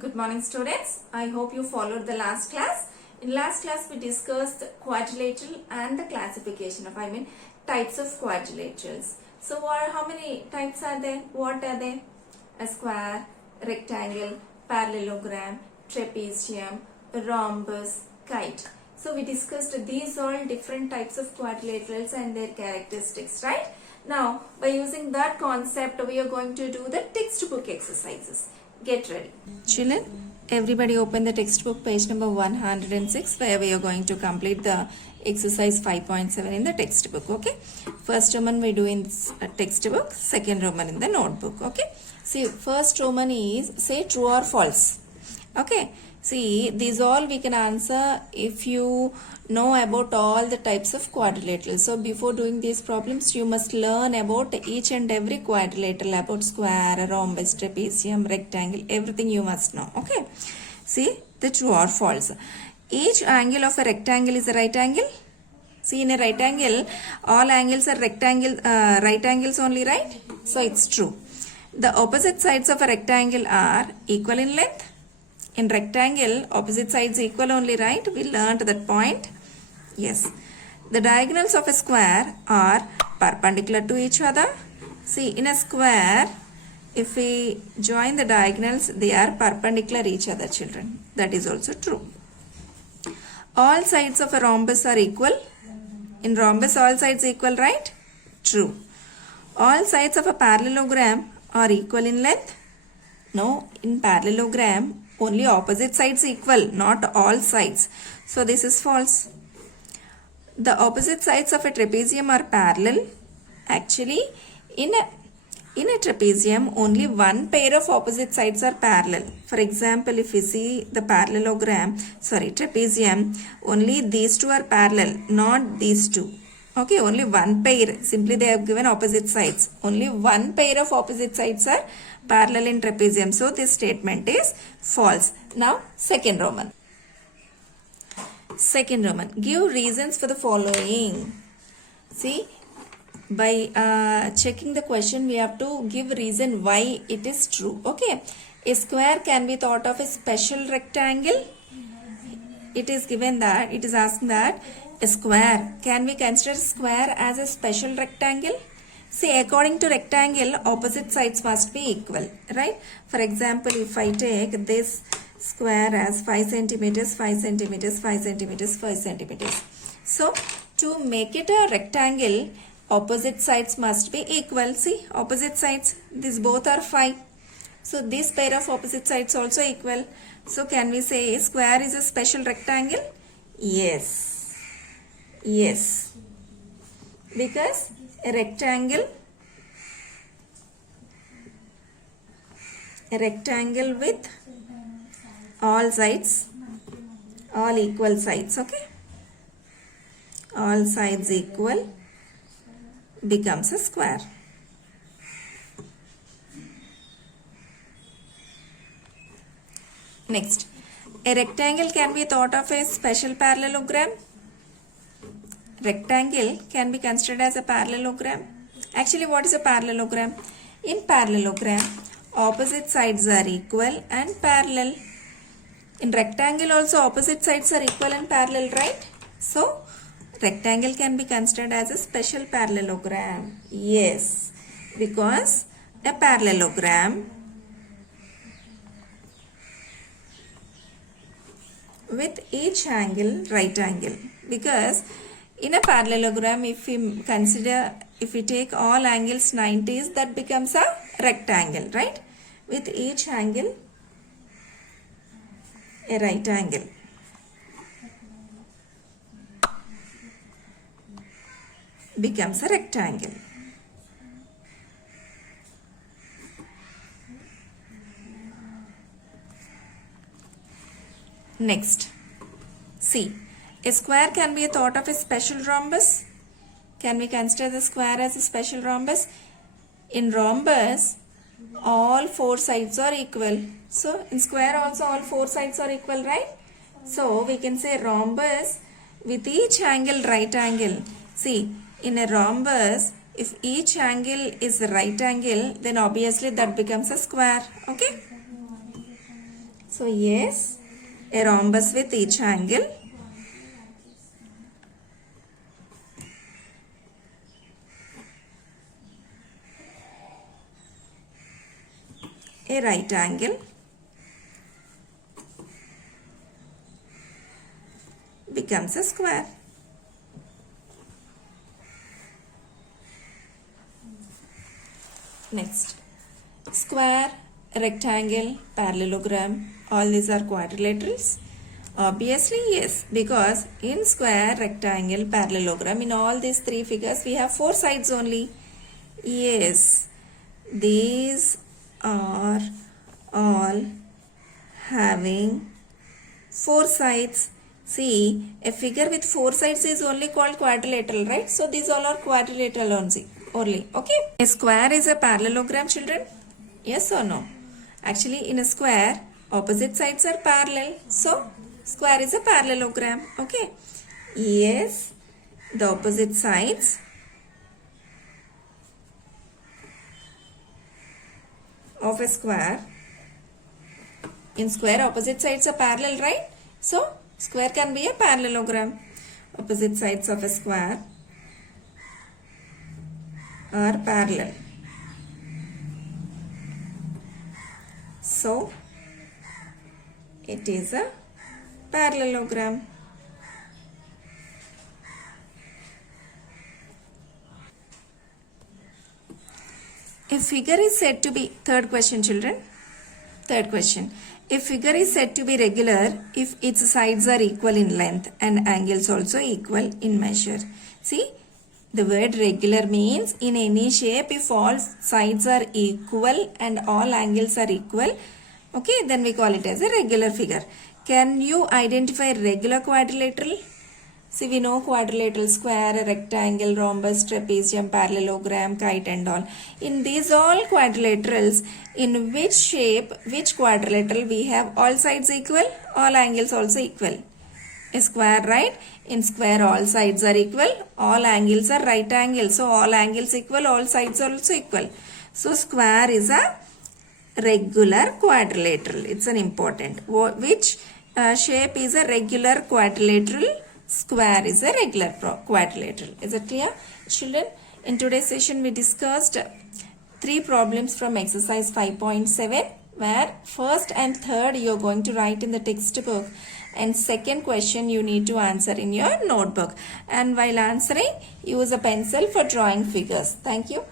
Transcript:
Good morning students. I hope you followed the last class. In last class we discussed quadrilateral and the classification of types of quadrilaterals. So how many types are there? What are they? A square, rectangle, parallelogram, trapezium, rhombus, kite. So we discussed these all different types of quadrilaterals and their characteristics, right? Now by using that concept we are going to do the textbook exercises. Get ready. Children, everybody open the textbook page number 106 where we are going to complete the exercise 5.7 in the textbook. Okay. First Roman we do in textbook, second Roman in the notebook. Okay. See, first Roman is say true or false. Okay. See, these all we can answer if you know about all the types of quadrilaterals. So before doing these problems, you must learn about each and every quadrilateral, about square, rhombus, trapezium, rectangle, everything you must know. Okay. See, the true or false. Each angle of a rectangle is a right angle. See, in a right angle, all angles are right angles only, right? So it's true. The opposite sides of a rectangle are equal in length. In rectangle, opposite sides equal only, right? We learned that point. Yes. The diagonals of a square are perpendicular to each other. See, in a square, if we join the diagonals, they are perpendicular each other, children. That is also true. All sides of a rhombus are equal. In rhombus, all sides equal, right? True. All sides of a parallelogram are equal in length. No, in parallelogram, only opposite sides equal, not all sides. So this is false. The opposite sides of a trapezium are parallel. Actually, in a trapezium, only one pair of opposite sides are parallel. For example, if we see the trapezium, only these two are parallel, not these two. Okay, only one pair. Simply they have given opposite sides. Only one pair of opposite sides are parallel in trapezium. So this statement is false. Now second Roman. Second Roman. Give reasons for the following. See, by checking the question we have to give reason why it is true. Okay. A square can be thought of a special rectangle. It is given that, it is asking that a square, can we consider square as a special rectangle? See, according to rectangle, opposite sides must be equal, right? For example, if I take this square as 5 centimeters, 5 centimeters, 5 centimeters, 5 centimeters. So, to make it a rectangle, opposite sides must be equal. See, opposite sides, these both are 5. So, this pair of opposite sides also equal. So, can we say square is a special rectangle? Yes. Yes. Because a rectangle with all sides, all equal sides, okay? All sides equal becomes a square. Next, a rectangle can be thought of as special parallelogram. Rectangle can be considered as a parallelogram. Actually, what is a parallelogram? In parallelogram, opposite sides are equal and parallel. In rectangle also, opposite sides are equal and parallel, right? So, rectangle can be considered as a special parallelogram. Yes, because a parallelogram with each angle right angle. Because in a parallelogram, if we take all angles 90s, that becomes a rectangle, right? With each angle a right angle. Becomes a rectangle. Next, see. A square can be thought of a special rhombus. Can we consider the square as a special rhombus? In rhombus, all four sides are equal. So, in square also all four sides are equal, right? So, we can say rhombus with each angle right angle. See, in a rhombus, if each angle is a right angle, then obviously that becomes a square. Okay? So yes, a rhombus with each angle. A right angle becomes a square. Next, square, rectangle, parallelogram, all these are quadrilaterals. Obviously yes, because in square, rectangle, parallelogram, in all these three figures we have four sides only. Yes, these are all having four sides. See, a figure with four sides is only called quadrilateral, right? So these all are quadrilateral only. Okay. A square is a parallelogram, children? Yes or no? Actually, in a square, opposite sides are parallel. So square is a parallelogram. Okay. Yes, the opposite sides of a square. In square, opposite sides are parallel, right? So square can be a parallelogram. Opposite sides of a square are parallel. So it is a parallelogram. A figure is said to be, third question children, third question. A figure is said to be regular if its sides are equal in length and angles also equal in measure. See, the word regular means in any shape if all sides are equal and all angles are equal, okay, then we call it as a regular figure. Can you identify regular quadrilateral? See, we know quadrilateral, square, rectangle, rhombus, trapezium, parallelogram, kite and all. In these all quadrilaterals, in which shape, which quadrilateral we have all sides equal, all angles also equal? A square, right? In square all sides are equal, all angles are right angles. So all angles equal, all sides are also equal. So square is a regular quadrilateral. It's an important. Which shape is a regular quadrilateral? Square is a regular quadrilateral. Is it clear? Children, in today's session we discussed 3 problems from exercise 5.7 where first and third you are going to write in the textbook and second question you need to answer in your notebook. And while answering, use a pencil for drawing figures. Thank you.